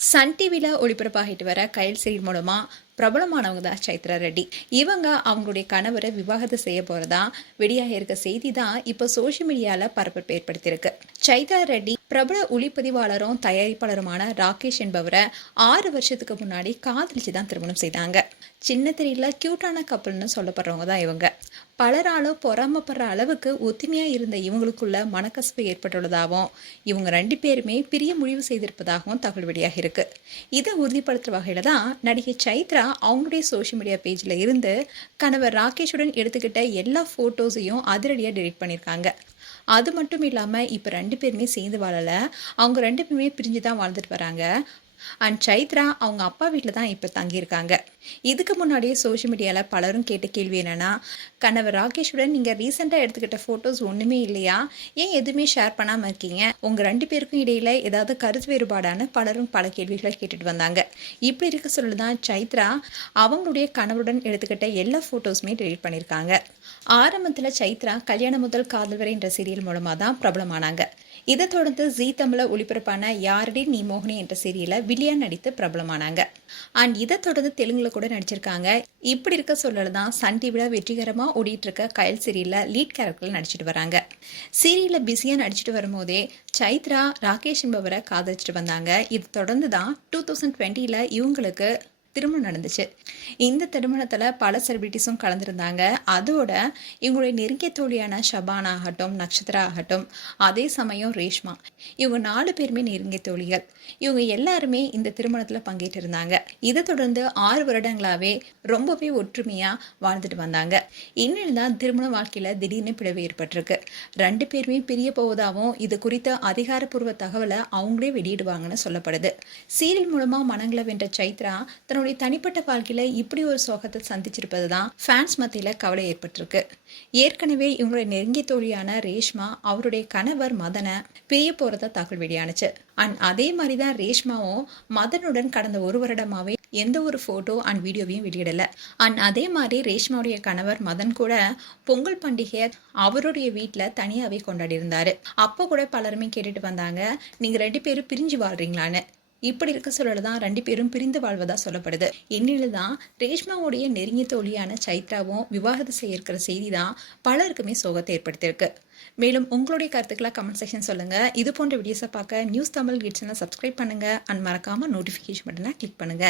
Sun டிவியில் ஒளிபரப்பாகிட்டு வர கயல் serial மூலமா பிரபலமானவங்க தான் சைத்ரா ரெட்டி. இவங்க அவங்களுடைய கணவரை விவாகரத்து செய்ய போறதா வெளியாக இருக்க செய்தி தான் இப்போ சோஷியல் மீடியாவில் பரபரப்பு ஏற்படுத்தியிருக்கு. சைத்ரா ரெட்டி பிரபல ஒளிப்பதிவாளரும் தயாரிப்பாளருமான ராகேஷ் என்பவரை 6 வருஷத்துக்கு முன்னாடி காதலிச்சு தான் திருமணம் செய்தாங்க. சின்ன திரையில கியூட்டான கப்பல்னு சொல்லப்படுறவங்க தான் இவங்க. பலராலும் பொறாமப்படுற அளவுக்கு ஒத்துமையா இருந்த இவங்களுக்குள்ள மனக்கசப்பு ஏற்பட்டுள்ளதாகவும் இவங்க 2 பேருமே பிரிய முடிவு செய்திருப்பதாகவும் தகவல் வெளியாக இருக்கு. இதை உறுதிப்படுத்துற வகையில தான் நடிகை சைத்ரா அவங்களுடைய சோஷியல் மீடியா பேஜில் இருந்து கணவர் ராகேஷுடன் எடுத்துக்கிட்ட எல்லா ஃபோட்டோஸையும் அதிரடியாக டெலிட் பண்ணியிருக்காங்க. அது மட்டும் இல்லாமல் இப்போ 2 பேருமே சேர்ந்து வாழலை, அவங்க 2 பேருமே பிரிஞ்சு தான் வாழ்ந்துட்டு வராங்க. அண்ட் சைத்ரா அவங்க அப்பா வீட்டில் தான் இப்போ தங்கியிருக்காங்க. இதுக்கு முன்னாடியே சோஷியல் மீடியாவில் பலரும் கேட்ட கேள்வி என்னென்னா, கணவர் ராகேஷுடன் நீங்கள் ரீசெண்டாக எடுத்துக்கிட்ட ஃபோட்டோஸ் ஒன்றுமே இல்லையா, ஏன் எதுவுமே ஷேர் பண்ணாமல் இருக்கீங்க, உங்கள் 2 பேருக்கும் இடையில் ஏதாவது கருத்து வேறுபாடான பலரும் பல கேள்விகளை கேட்டுட்டு வந்தாங்க. இப்படி இருக்க சொல்ல தான் சைத்ரா அவங்களுடைய கணவருடன் எடுத்துக்கிட்ட எல்லா ஃபோட்டோஸுமே டெலிட் பண்ணியிருக்காங்க. ஆரம்பத்தில் சைத்ரா கல்யாணம் முதல் காதல் வரை என்ற சீரியல் மூலமாக தான் பிரபலமானாங்க. இதை தொடர்ந்து ஜீ தமிழில் ஒளிபரப்பான யாரடி நீ மோகினி என்ற சீரியலை வில்லியா நடித்து பிரபலமானாங்க. அண்ட் இதை தொடர்ந்து தெலுங்குல கூட நடிச்சிருக்காங்க. இப்படி இருக்க சொல்லல தான் சன் டிவியில் வெற்றிகரமாக ஓடிட்டு இருக்க கயல் சீரியலில் லீட் கேரக்டரில் நடிச்சிட்டு வராங்க. சீரியலில் பிஸியாக நடிச்சிட்டு வரும்போதே சைத்ரா ராகேஷ் என்பவரை காதலிச்சிட்டு வந்தாங்க. இது தொடர்ந்து தான் 2020 இவங்களுக்கு திருமணம் நடந்துச்சு. இந்த திருமணத்தில் பல செலிபிரிட்டிஸும் கலந்துருந்தாங்க. அதோட இவங்களுடைய நெருங்கிய தோழியான ஷபானா ஆகட்டும், நட்சத்திரா ஆகட்டும், அதே சமயம் ரேஷ்மா, இவங்க 4 பேருமே நெருங்கிய தோழிகள். இவங்க எல்லாருமே இந்த திருமணத்தில் பங்கேற்று இருந்தாங்க. இதை தொடர்ந்து 6 வருடங்களாகவே ரொம்பவே ஒற்றுமையாக வாழ்ந்துட்டு வந்தாங்க. இன்னும் தான் திருமண வாழ்க்கையில் திடீர்னு பிளவு ஏற்பட்டிருக்கு. 2 பேருமே பிரிய போவதாகவும் இது குறித்த அதிகாரப்பூர்வ தகவலை அவங்களே வெளியிடுவாங்கன்னு சொல்லப்படுது. சீரியல் மூலமாக மனங்களை வென்ற சைத்ரா தன்னுடைய தனிப்பட்ட வாழ்க்கையில் இப்படி ஒரு சோகத்தை சந்திச்சிருப்பது தான் ஃபேன்ஸ் மத்தியில் கவலை ஏற்பட்டிருக்கு. ஏற்கனவே இவங்களுடைய நெருங்கிய தோழியான ரேஷ்மா அவருடைய கணவர் மதனை பிரிய போறதா தகவல் வெளியானுச்சு. அண்ட் அதே மாதிரி தான் ரேஷ்மாவும் மதனுடன் கடந்த 1 வருடமாவே எந்த ஒரு ஃபோட்டோ அண்ட் வீடியோவையும் வெளியிடல. அண்ட் அதே மாதிரி ரேஷ்மாவுடைய கணவர் மதன் கூட பொங்கல் பண்டிகையை அவருடைய வீட்டில் தனியாகவே கொண்டாடி இருந்தாரு. அப்போ கூட பலருமே கேட்டுட்டு வந்தாங்க, நீங்கள் 2 பேரும் பிரிஞ்சு வாழ்றீங்களான்னு. இப்படி இருக்க சொல்லல தான் 2 பேரும் பிரிந்து வாழ்வதா சொல்லப்படுது. என்னில தான் ரேஷ்மாவுடைய நெருங்கிய தோழியான சைத்ராவும் விவாகரத்து செய்ய இருக்கிற செய்தி தான் பலருக்குமே சோகத்தை ஏற்படுத்தியிருக்கு. மேலும் உங்களுடைய கருத்துக்களை கமெண்ட் செக்ஷன் சொல்லுங்க. இது போன்ற வீடியோஸை பார்க்க நியூஸ் தமிழ் கிட்ஸ் சேனலை சப்ஸ்கிரைப் பண்ணுங்க. அண்ட் மறக்காம நோட்டிஃபிகேஷன் பட்டனை கிளிக் பண்ணுங்க.